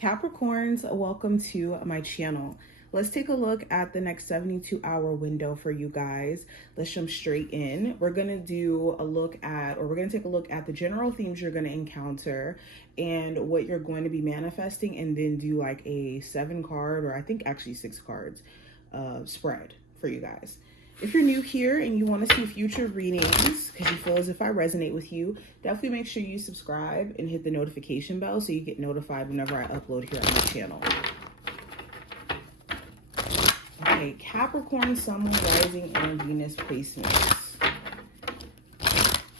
Capricorns, welcome to my channel. Let's take a look at the next 72-hour window for you guys. Let's jump straight in. We're going to take a look at the general themes you're going to encounter and what you're going to be manifesting, and then do like a 7-card, or I think actually 6 cards spread for you guys. If you're new here and you want to see future readings because you feel as if I resonate with you, definitely make sure you subscribe and hit the notification bell so you get notified whenever I upload here on my channel. Okay, Capricorn, Sun, Moon, Rising, and Venus placements.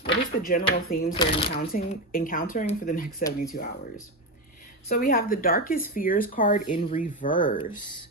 What is the general themes they're encountering for the next 72 hours? So we have the Darkest Fears card in reverse.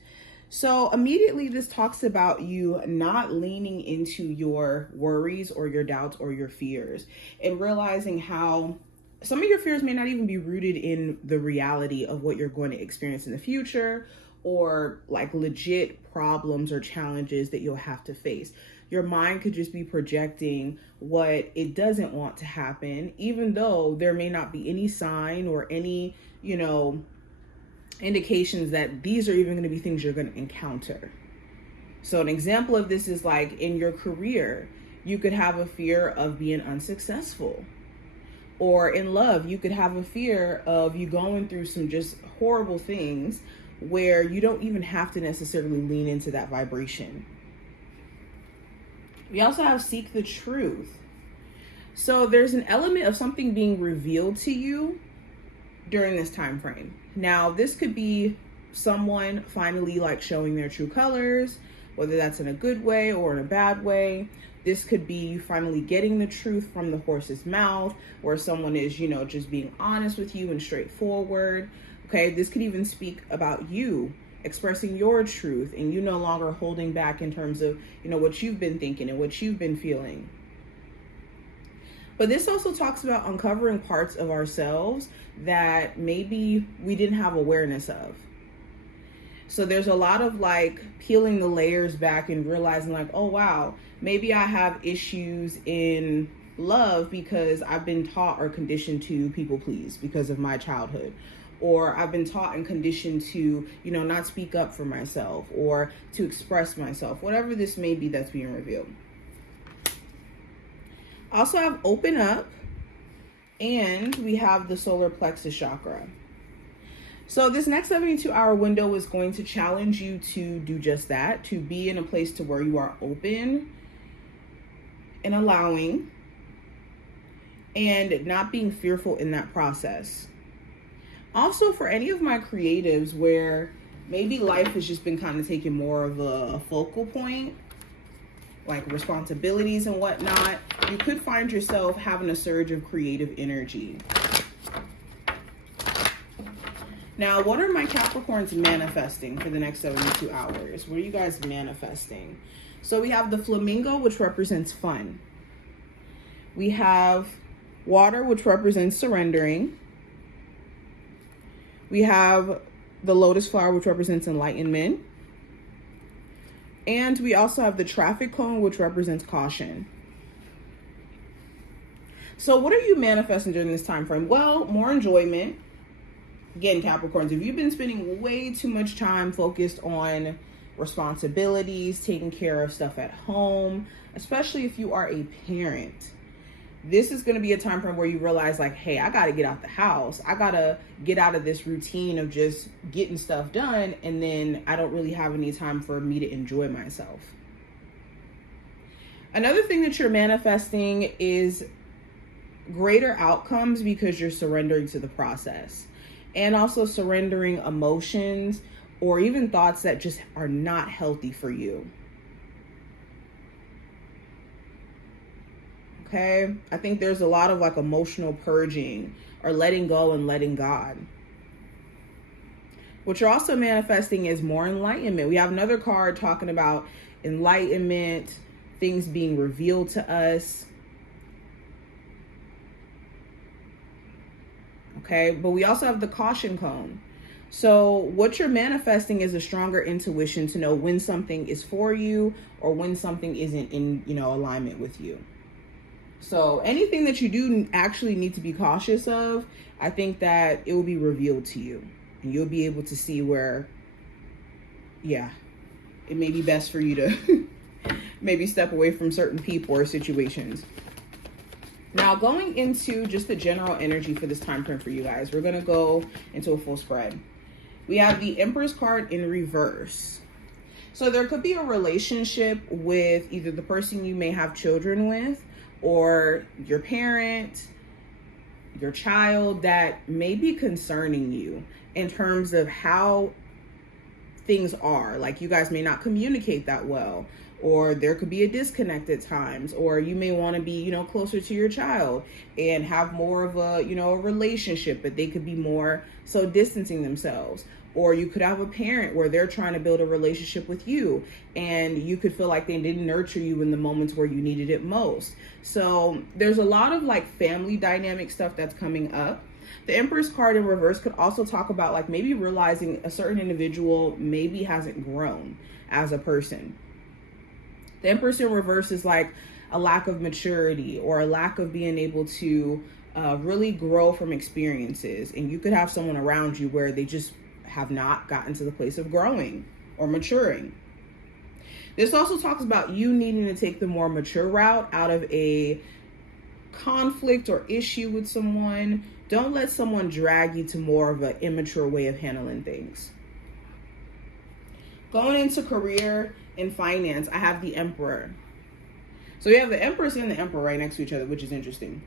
So immediately this talks about you not leaning into your worries or your doubts or your fears, and realizing how some of your fears may not even be rooted in the reality of what you're going to experience in the future, or like legit problems or challenges that you'll have to face. Your mind could just be projecting what it doesn't want to happen, even though there may not be any sign or any, indications that these are even going to be things you're going to encounter. So an example of this is like in your career, you could have a fear of being unsuccessful. Or in love, you could have a fear of you going through some just horrible things where you don't even have to necessarily lean into that vibration. We also have Seek the Truth. So there's an element of something being revealed to you during this time frame. Now, this could be someone finally like showing their true colors, whether that's in a good way or in a bad way. This could be you finally getting the truth from the horse's mouth, where someone is, just being honest with you and straightforward. Okay, this could even speak about you expressing your truth and you no longer holding back in terms of, what you've been thinking and what you've been feeling. But this also talks about uncovering parts of ourselves that maybe we didn't have awareness of. So there's a lot of like peeling the layers back and realizing like, oh wow, maybe I have issues in love because I've been taught or conditioned to people please because of my childhood. Or I've been taught and conditioned to, not speak up for myself or to express myself, whatever this may be that's being revealed. Also have Open Up, and we have the solar plexus chakra. So this next 72-hour window is going to challenge you to do just that, to be in a place to where you are open and allowing and not being fearful in that process. Also, for any of my creatives where maybe life has just been kind of taking more of a focal point, like responsibilities and whatnot, you could find yourself having a surge of creative energy. Now, what are my Capricorns manifesting for the next 72 hours? What are you guys manifesting? So we have the flamingo, which represents fun. We have water, which represents surrendering. We have the lotus flower, which represents enlightenment. And we also have the traffic cone, which represents caution. So what are you manifesting during this time frame? Well, more enjoyment. Again, Capricorns, if you've been spending way too much time focused on responsibilities, taking care of stuff at home, especially if you are a parent, this is going to be a time frame where you realize like, hey, I got to get out the house. I got to get out of this routine of just getting stuff done. And then I don't really have any time for me to enjoy myself. Another thing that you're manifesting is greater outcomes because you're surrendering to the process, and also surrendering emotions or even thoughts that just are not healthy for you. Okay, I think there's a lot of like emotional purging or letting go and letting God. What you're also manifesting is more enlightenment. We have another card talking about enlightenment, things being revealed to us. Okay, but we also have the caution cone. So what you're manifesting is a stronger intuition to know when something is for you or when something isn't in, alignment with you. So anything that you do actually need to be cautious of, I think that it will be revealed to you. And you'll be able to see where, yeah, it may be best for you to maybe step away from certain people or situations. Now, going into just the general energy for this time frame for you guys, we're going to go into a full spread. We have the Empress card in reverse. So there could be a relationship with either the person you may have children with or your parent, your child, that may be concerning you in terms of how things are. Like, you guys may not communicate that well, or there could be a disconnect at times, or you may want to be, you know, closer to your child and have more of a, you know, a relationship, but they could be more so distancing themselves. Or you could have a parent where they're trying to build a relationship with you and you could feel like they didn't nurture you in the moments where you needed it most. So there's a lot of like family dynamic stuff that's coming up. The Empress card in reverse could also talk about like maybe realizing a certain individual maybe hasn't grown as a person. The Empress in reverse is like a lack of maturity or a lack of being able to really grow from experiences. And you could have someone around you where they just have not gotten to the place of growing or maturing. This also talks about you needing to take the more mature route out of a conflict or issue with someone. Don't let someone drag you to more of an immature way of handling things. Going into career and finance, I have the Emperor. So we have the Empress and the Emperor right next to each other, which is interesting.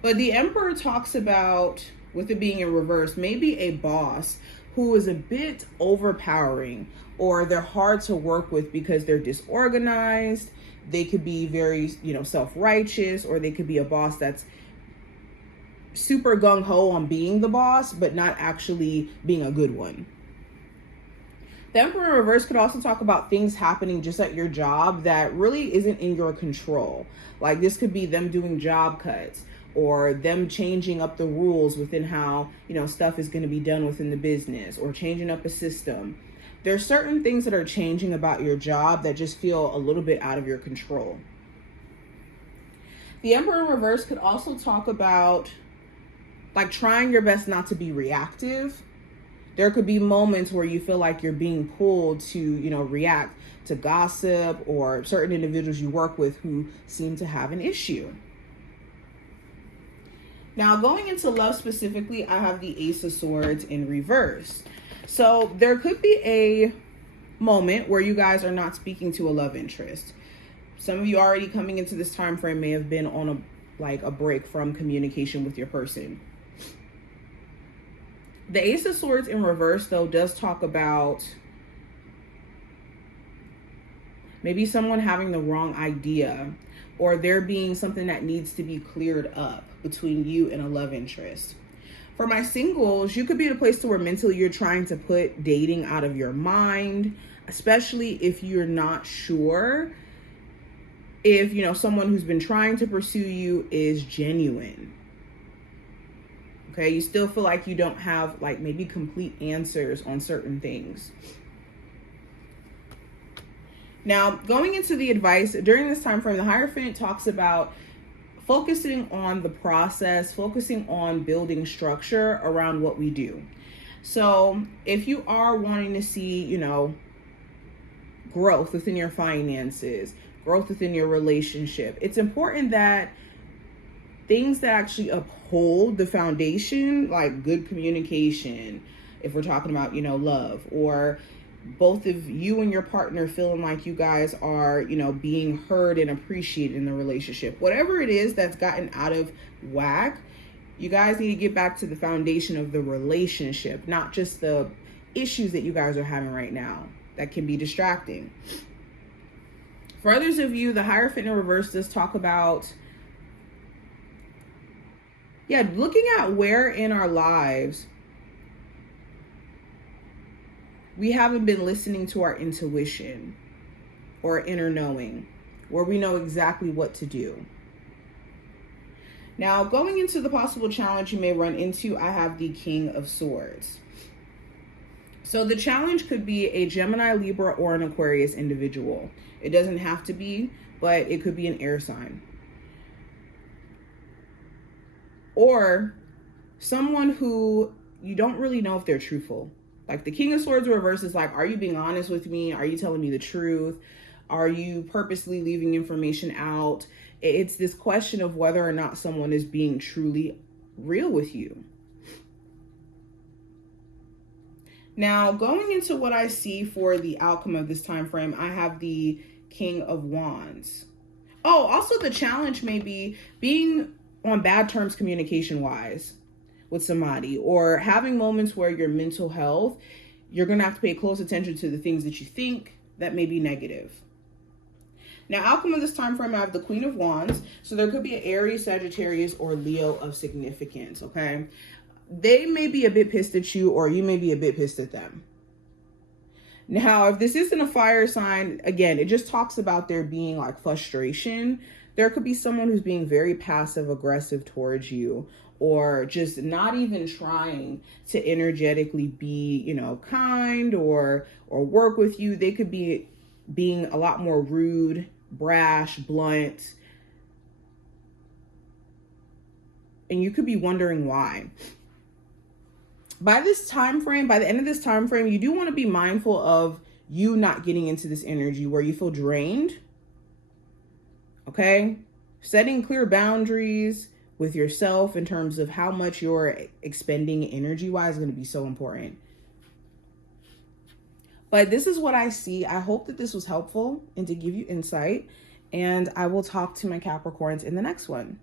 But the Emperor talks about, with it being in reverse, maybe a boss who is a bit overpowering, or they're hard to work with because they're disorganized. They could be very, you know, self-righteous, or they could be a boss that's super gung-ho on being the boss, but not actually being a good one. The Emperor in reverse could also talk about things happening just at your job that really isn't in your control. Like, this could be them doing job cuts, or them changing up the rules within how, you know, stuff is going to be done within the business, or changing up a system. There's certain things that are changing about your job that just feel a little bit out of your control. The Emperor in reverse could also talk about like trying your best not to be reactive. There could be moments where you feel like you're being pulled to, you know, react to gossip or certain individuals you work with who seem to have an issue. Now, going into love specifically, I have the Ace of Swords in reverse. So there could be a moment where you guys are not speaking to a love interest. Some of you already coming into this time frame may have been on a break from communication with your person. The Ace of Swords in reverse, though, does talk about maybe someone having the wrong idea, or there being something that needs to be cleared up between you and a love interest. For my singles, you could be at a place to where mentally you're trying to put dating out of your mind, especially if you're not sure if, you know, someone who's been trying to pursue you is genuine. Okay, you still feel like you don't have like maybe complete answers on certain things. Now, going into the advice, during this time frame, the Hierophant talks about focusing on the process, focusing on building structure around what we do. So if you are wanting to see, you know, growth within your finances, growth within your relationship, it's important that things that actually uphold the foundation, like good communication, if we're talking about, you know, love, or both of you and your partner feeling like you guys are, you know, being heard and appreciated in the relationship. Whatever it is that's gotten out of whack, you guys need to get back to the foundation of the relationship, not just the issues that you guys are having right now that can be distracting. For others of you, the Hierophant in reverse does talk about, looking at where in our lives we haven't been listening to our intuition or inner knowing, where we know exactly what to do. Now, going into the possible challenge you may run into, I have the King of Swords. So the challenge could be a Gemini, Libra, or an Aquarius individual. It doesn't have to be, but it could be an air sign. Or someone who you don't really know if they're truthful. Like the King of Swords reverse is like, are you being honest with me? Are you telling me the truth? Are you purposely leaving information out? It's this question of whether or not someone is being truly real with you. Now, going into what I see for the outcome of this time frame, I have the King of Wands. Oh, also the challenge may be being on bad terms communication-wise with somebody, or having moments where your mental health, you're going to have to pay close attention to the things that you think that may be negative. Now, outcome of this time frame, I have the Queen of Wands. So there could be an Aries, Sagittarius, or Leo of significance, okay? They may be a bit pissed at you, or you may be a bit pissed at them. Now, if this isn't a fire sign, again, it just talks about there being like frustration. There could be someone who's being very passive aggressive towards you, or just not even trying to energetically be, you know, kind or work with you. They could be being a lot more rude, brash, blunt. And you could be wondering why. By this time frame, by the end of this time frame, you do want to be mindful of you not getting into this energy where you feel drained. Okay? Setting clear boundaries with yourself in terms of how much you're expending energy-wise is going to be so important. But this is what I see. I hope that this was helpful and to give you insight. And I will talk to my Capricorns in the next one.